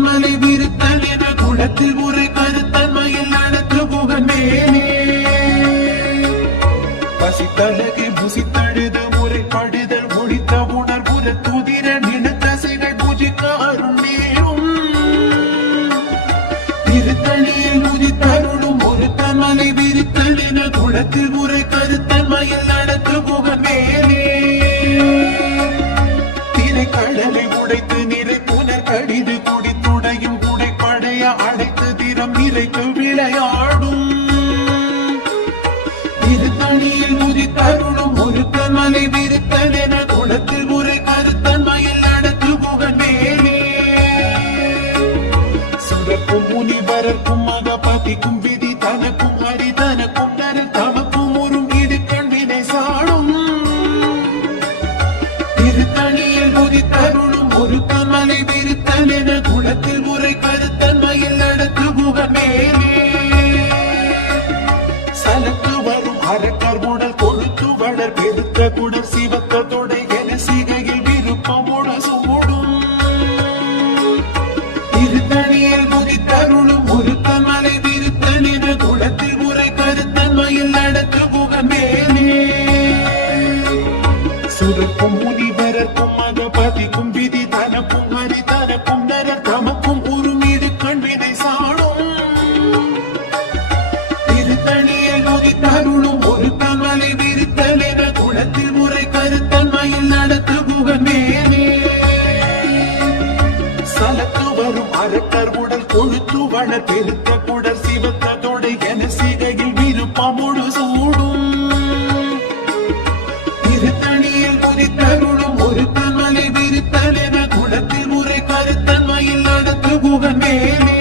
முருத்தமலை விருத்தல் என குளத்தில் உரை கருத்தன்மையில் நடத்து புகழ்மேனே பசித்தழகை புசித்தழுது முறைப்படுதல் ஒழித்த உணர்வுற துதிர நினத்தசைகள் பூஜிக்க அருள் நேரும் திருத்தணியில் முதித்தருளும் முருத்தமலை விருத்தல் என குளத்தில் உரை கருத்தன்மையில் நடத்து புகழ்மேனே கடலை உடைத்து நிறை புனர் கடிது குடித்துடையும் குடைப்படைய அடைத்து திறம் நிறைத்து விளையாடும் திருத்தணியில் முதித்தருளும் முருத்தமலை விருத்தல் என குளத்தில் உரை கருத்தன்மையில் நடத்து புகழ்மேனே சுரக்கும் முனிவரர்க்கும் மகபதிக்கும் விதி தனக்கும் அடி தனக்கும் நரல் தமக்கும் உறும் இது கண்வினை சாடும் திருத்தணியில் முதித்தருளும் முருத்தமலை விருத்தல் என குளத்தில் உரை கருத்தன்மையில் நடத்து புகழ்மேனே சலத்து வரும் அரக்கர் உடல் கொழுத்து வளர் பெருத்த குடல் சிவத்த தொடை என சிகையில் விருப்பமுட சூடும் திருத்தணியில் முதித்தருளும் முருத்தமலை விருத்தல் என குளத்தில் உரை கருத்தன்மையில் நடத்து புகழ்மேனே சுரக்கும் முனிவரர்க்கும் மகபதிக்கும் விதி தனக்கும் ஹரி தனக்கும் நரர் தமக்கும் உருமீது கண்வினை சாடும் திருத்தணியில் முதித்தருளும் முருத்தமலை விருத்தல் என குளத்தில் முறை கருத்தன்மையில் நடத்து புகழ்மேனே சலத்து வரும் அரக்கர் உடல் கொழுத்து வளர் பெருத்த குடல் சிவத்த தொடை என சிகையில் விருப்பமுடு சூடும் திருத்தணியில் முதித்தருளும் முருத்தமலை விருத்தல் என குளத்தில் உரை கருத்தன்மையில் நடத்து புகழ்மேனே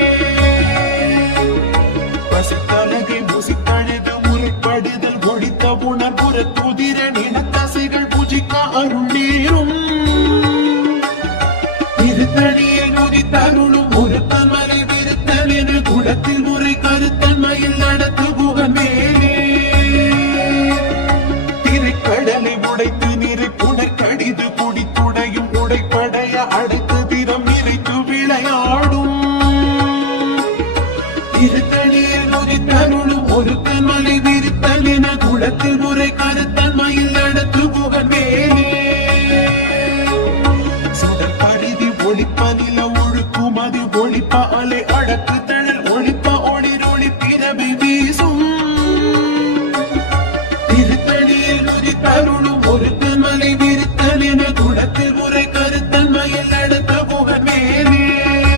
பசித்தழகை புசித்தழுது முறைப்படுதல் ஒழித்த உணர்வுற துதிர நினத்தசைகள் பூஜிக்க அருள் நேரும் திருத்தணியில் முதித்தருளும்